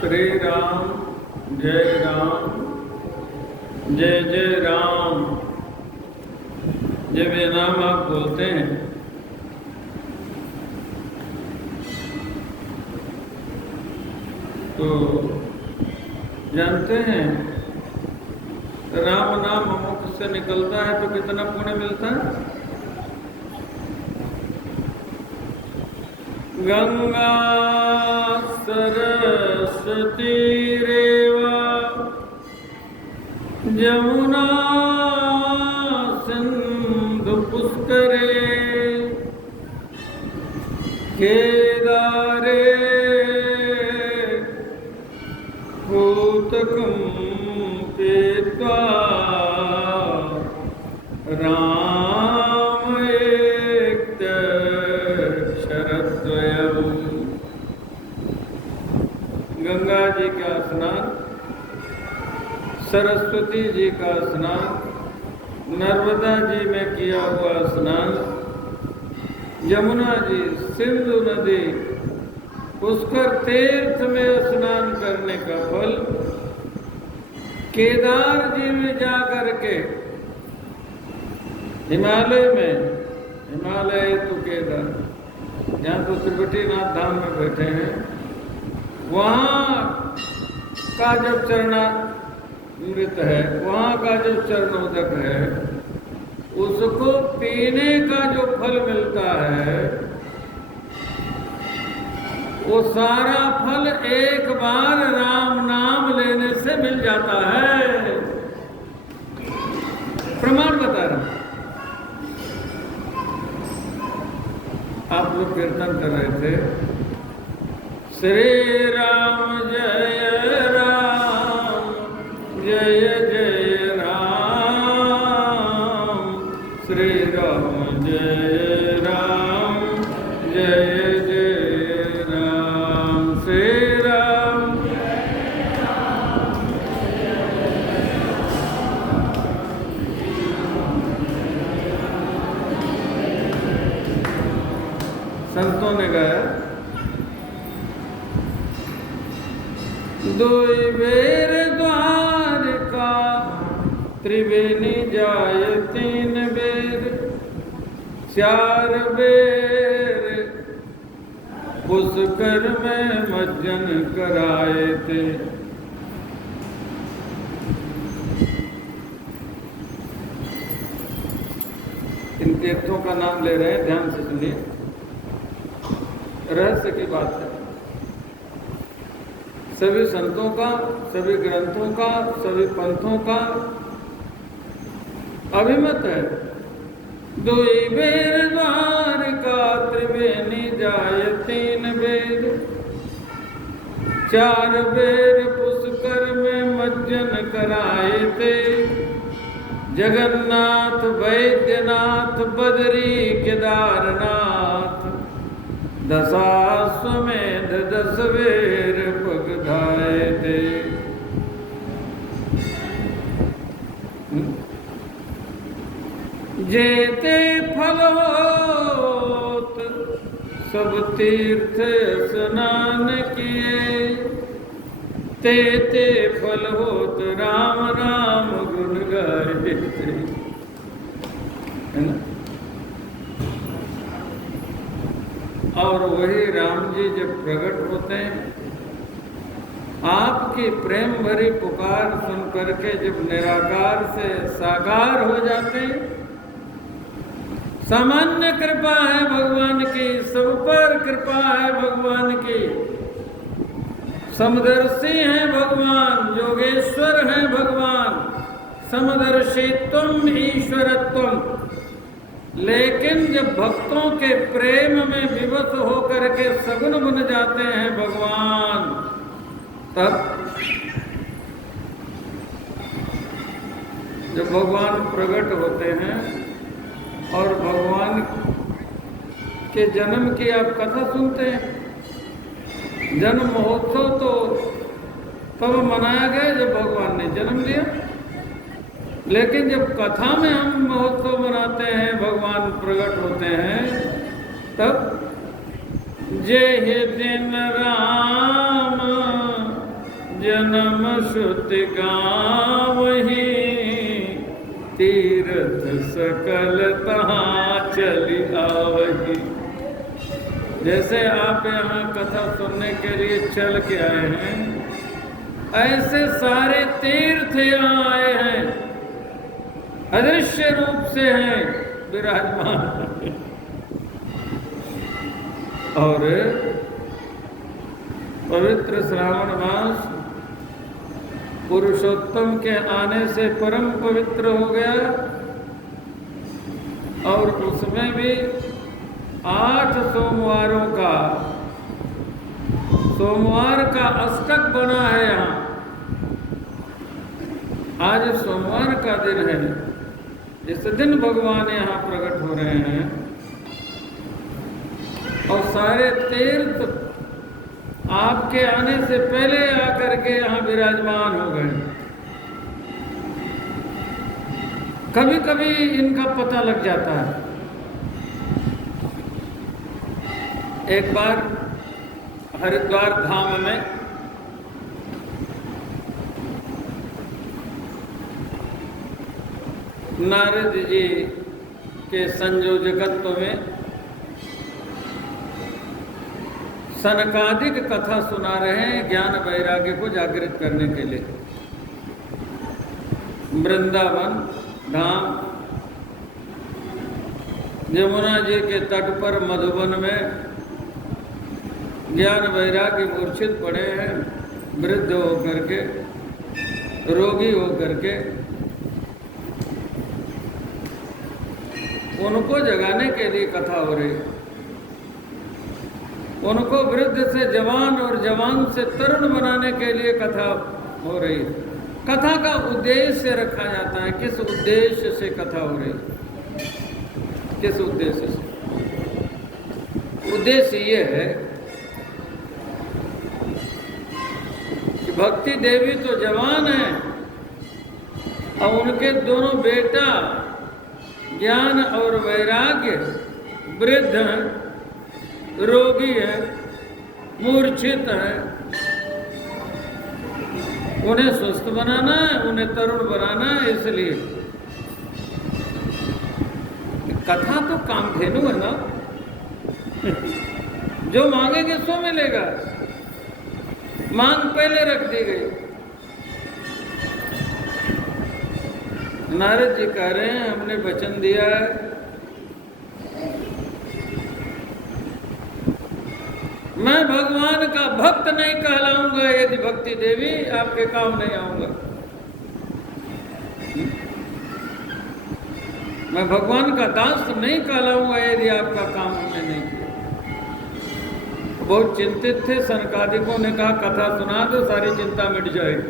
श्री राम, जय जय राम। जब ये नाम आप बोलते हैं तो जानते हैं राम नाम मुख से निकलता है तो कितना पुण्य मिलता है। गंगा सरस्वती रेवा जमुना सिंधु पुष्करे केदारे भूतकं पीत्वा रामैक्यक्षरद्वयम्। गंगा जी का स्नान, सरस्वती जी का स्नान, नर्मदा जी में किया हुआ स्नान, यमुना जी, सिंधु नदी, पुष्कर तीर्थ में स्नान करने का फल, केदार जी में जाकर के, हिमालय में, हिमालय तो केदार, जहाँ तो त्रिकुटीनाथ धाम में बैठे हैं, वहाँ का जब चरणामृत है, वहाँ का जो चरणोदक है, उसको पीने का जो फल मिलता है, वो सारा फल एक बार राम नाम लेने से मिल जाता है। प्रमाण बता रहा हूं। आप लोग कीर्तन कर रहे थे, श्री राम जय राम, जय जय राम, श्री राम जय राम, जय संतों ने गाया। दुई बेर द्वारका त्रिवेणी जाय, तीन बेर चार बेर पुष्कर में मज्जन कराए थे। इन तीर्थों का नाम ले रहे हैं, ध्यान से सुनिए, रहस्य की बात है। सभी संतों का, सभी ग्रंथों का, सभी पंथों का अभिमत है। दुई बेर द्वारका त्रिवेणी जाय, तीन बेर चार बेर पुष्कर में मज्जन कराए थे। जगन्नाथ वैद्यनाथ बद्री केदारनाथ, दशाश्वमेध 10 बेर पगधाए थे। जेते फल होत सब तीर्थ स्नान किए, तेते फल होत राम राम गुण गाए थे। है ना? और वही राम जी जब प्रकट होते हैं, आपकी प्रेम भरी पुकार सुन करके जब निराकार से साकार हो जाते हैं, सामान्य कृपा है भगवान की, सब पर कृपा है भगवान की। समदर्शी हैं भगवान, योगेश्वर हैं भगवान, समदर्शित्वम ईश्वरत्वम। लेकिन जब भक्तों के प्रेम में विवश होकर के सगुन बन जाते हैं भगवान, तब जब भगवान प्रकट होते हैं और भगवान के जन्म की आप कथा सुनते हैं। जन्म महोत्सव तो तब मनाया गया जब भगवान ने जन्म लिया, लेकिन जब कथा में हम महोत्सव मनाते हैं, भगवान प्रकट होते हैं, तब जे दिन राम जन्म श्रुति गावही, तीर्थ सकल तहाँ चली आवही। जैसे आप यहाँ कथा सुनने के लिए चल के आए हैं, ऐसे सारे तीर्थ यहाँ आए हैं, अदृश्य रूप से हैं विराजमान। और पवित्र श्रावण मास पुरुषोत्तम के आने से परम पवित्र हो गया, और उसमें भी 8 सोमवारों का, सोमवार का अष्टक बना है यहाँ। आज सोमवार का दिन है, इस दिन भगवान यहाँ प्रकट हो रहे हैं, और सारे तीर्थ आपके आने से पहले आकर के यहाँ विराजमान हो गए। कभी कभी इनका पता लग जाता है। एक बार हरिद्वार धाम में नारद जी के संयोजकत्व में सनकादिक कथा सुना रहे हैं, ज्ञान वैराग्य को जागृत करने के लिए। वृंदावन धाम यमुना जी के तट पर मधुबन में ज्ञान वैराग्य मूर्छित पड़े हैं, वृद्ध होकर के, रोगी होकर के। उनको जगाने के लिए कथा हो रही, उनको वृद्ध से जवान और जवान से तरुण बनाने के लिए कथा हो रही। कथा का उद्देश्य रखा जाता है, किस उद्देश्य से कथा हो रही, किस उद्देश्य से? उद्देश्य ये है कि भक्ति देवी तो जवान है, और उनके दोनों बेटा ज्ञान और वैराग्य वृद्ध हैं, रोगी है, मूर्छित है। उन्हें स्वस्थ बनाना है, उन्हें तरुण बनाना है। इसलिए कथा तो कामधेनु है ना, जो मांगेंगे सो मिलेगा। मांग पहले रख दी गई। नारद जी कह रहे हैं, हमने वचन दिया है, मैं भगवान का भक्त नहीं कहलाऊंगा यदि भक्ति देवी आपके काम नहीं आऊंगा। मैं भगवान का दास नहीं कहलाऊंगा यदि आपका काम हमने नहीं किया। बहुत चिंतित थे, सनकादिकों ने कहा कथा सुना दो, सारी चिंता मिट जाएगी।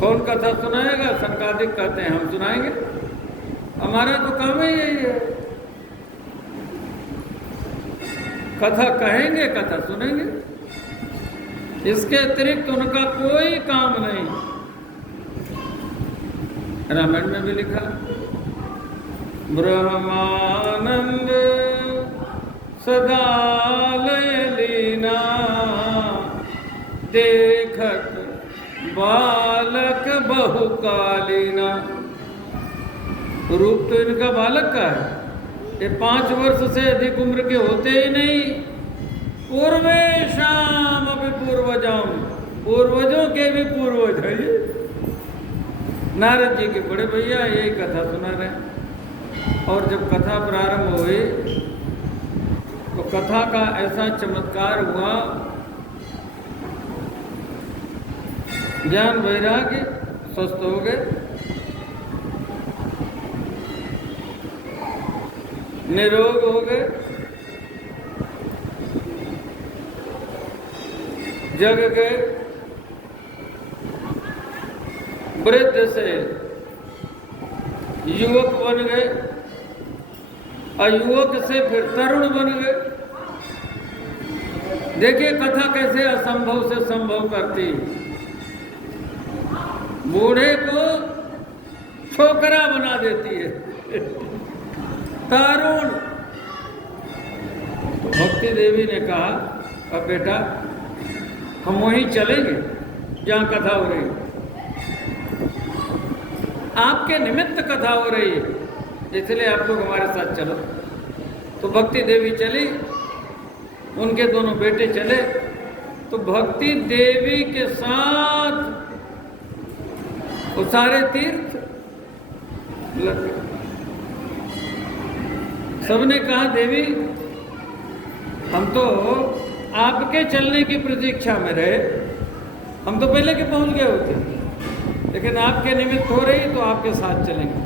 कौन कथा सुनाएगा? सनकादिक कहते हैं हम सुनाएंगे, हमारा तो काम ही यही है। कथा कहेंगे, कथा सुनेंगे, इसके अतिरिक्त उनका कोई काम नहीं। रामायण में भी लिखा, ब्रह्मानंद सदा लय लीना, देखत बालक बहुकालीना। रूप तो इनका बालक का है, ये 5 वर्ष से अधिक उम्र के होते ही नहीं। पूर्वेशाम अभी पूर्वजाम, पूर्वजों के भी पूर्वज है ये। नारद जी के बड़े भैया यही कथा सुना रहे। और जब कथा प्रारंभ हुई तो कथा का ऐसा चमत्कार हुआ, ज्ञान वैराग्य स्वस्थ हो गए, निरोग हो गए, जग गए, वृद्ध से युवक बन गए, और युवक से फिर तरुण बन गए। देखिए कथा कैसे असंभव से संभव करती। बूढ़े को छोकरा बना देती है, तरुण। तो भक्ति देवी ने कहा, अब बेटा हम वहीं चलेंगे जहाँ कथा हो रही है। आपके निमित्त कथा हो रही है, इसलिए आप लोग हमारे साथ चलो। तो भक्ति देवी चली, उनके दोनों बेटे चले। तो भक्ति देवी के साथ वो सारे तीर्थ लग गए। सबने कहा देवी हम तो आपके चलने की प्रतीक्षा में रहे, हम तो पहले के पहुंच गए होते, लेकिन आपके निमित्त हो रही तो आपके साथ चलेंगे।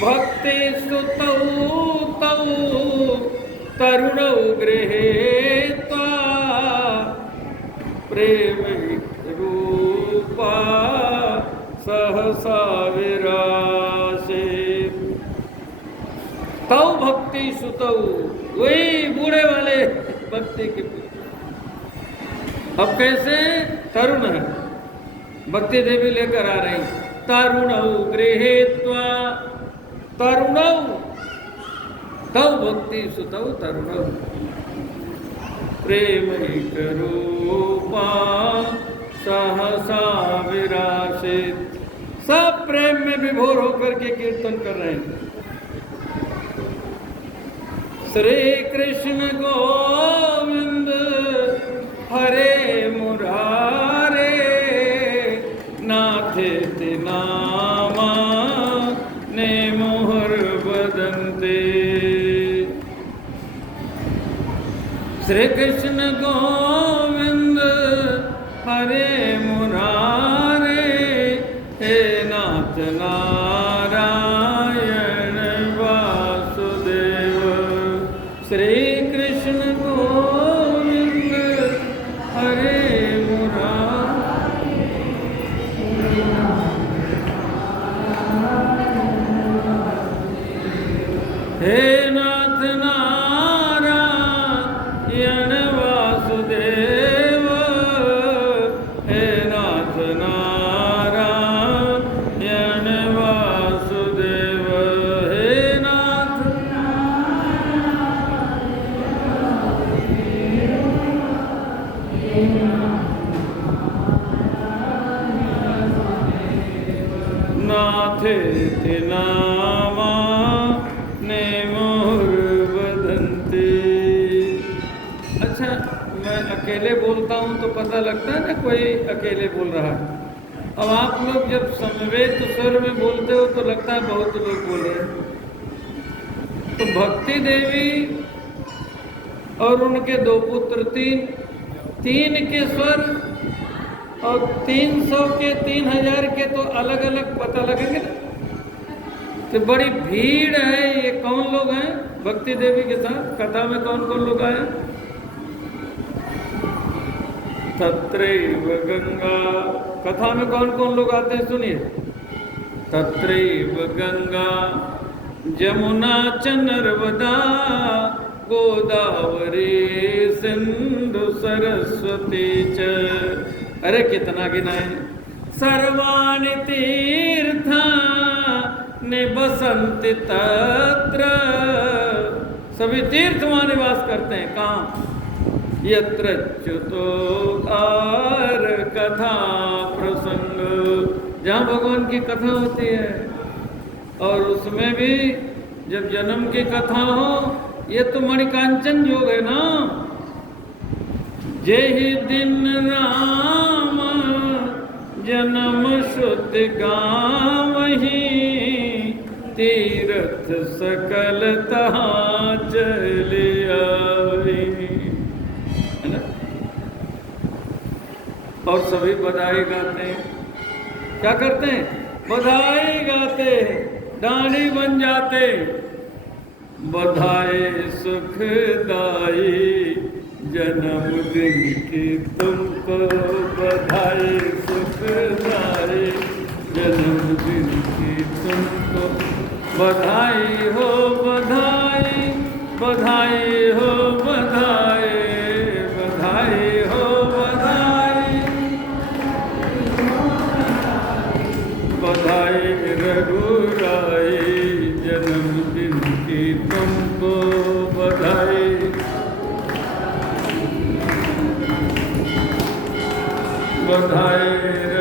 भक्ति सुतौ तौ तरुणौ गृहीत्वा प्रेम रूपा सहसा विरासीत्। तौ भक्ति सुतौ, वही बूढ़े वाले भक्ति के। अब कैसे? तरुण है, भक्ति देवी लेकर आ रही। तरुणौ गृहीत्वा, तरुणौ तौ भक्ति सुतौ तरुणौ प्रेमैक रूपा सहसा विरासीत्। सब प्रेम में विभोर होकर के कीर्तन कर रहे हैं। श्री कृष्ण गोविंद हरे मुरारे नाथेति नामा ने मुहुर वदन्ते। श्री कृष्ण गोविंद हरे मुरारे हे नाथ नारायण वासुदेव। श्री कृष्ण गोविंद हरे मुरारे हे नाथ नारायण वासुदेव, हे नाथ नारायण वासुदेव, हे नाथ नाथेति नामा ने मुहुर वदन्ते। अच्छा, मैं अकेले बोलता हूँ तो पता लगता है ना कोई अकेले बोल रहा है। अब आप लोग जब समवेत स्वर में बोलते हो तो लगता है बहुत लोग बोल रहे हैं। तो भक्ति देवी और उनके दो पुत्र, तीन के स्वर और 300 के 3000 के तो अलग अलग पता लगेंगे ना। तो बड़ी भीड़ है। ये कौन लोग हैं भक्ति देवी के साथ? कथा में कौन कौन लोग आए? तत्रैव गंगा, कथा में कौन कौन लोग आते हैं सुनिए। तत्रैव गंगा जमुना च नर्मदा गोदावरी सिंधु सरस्वती च। अरे कितना गिनाए। सर्वाणि तीर्थानि बसन्ति तत्र, सभी तीर्थ वहाँ निवास करते हैं। कहाँ? यत्र च्युतोद्धार कथा प्रसंग, जहाँ भगवान की कथा होती है। और उसमें भी जब जन्म की कथा हो, ये तो मणिकांचन योग है ना। जेहि दिन राम जन्म श्रुति गावहीं, तीर्थ सकल तहाँ चलिया। है ना? और सभी बधाई गाते हैं। क्या करते हैं? बधाई गाते हैं, दानी बन जाते। बधाई सुखदाई जन्मदिन की तुमको, बधाई सुखदाई जन्मदिन की तुमको। बधाई हो बधाई, बधाई हो बधाई, बधाई हो बधाई, बधाई रघुराई जन्मदिन की तुमको बधाई। बधाए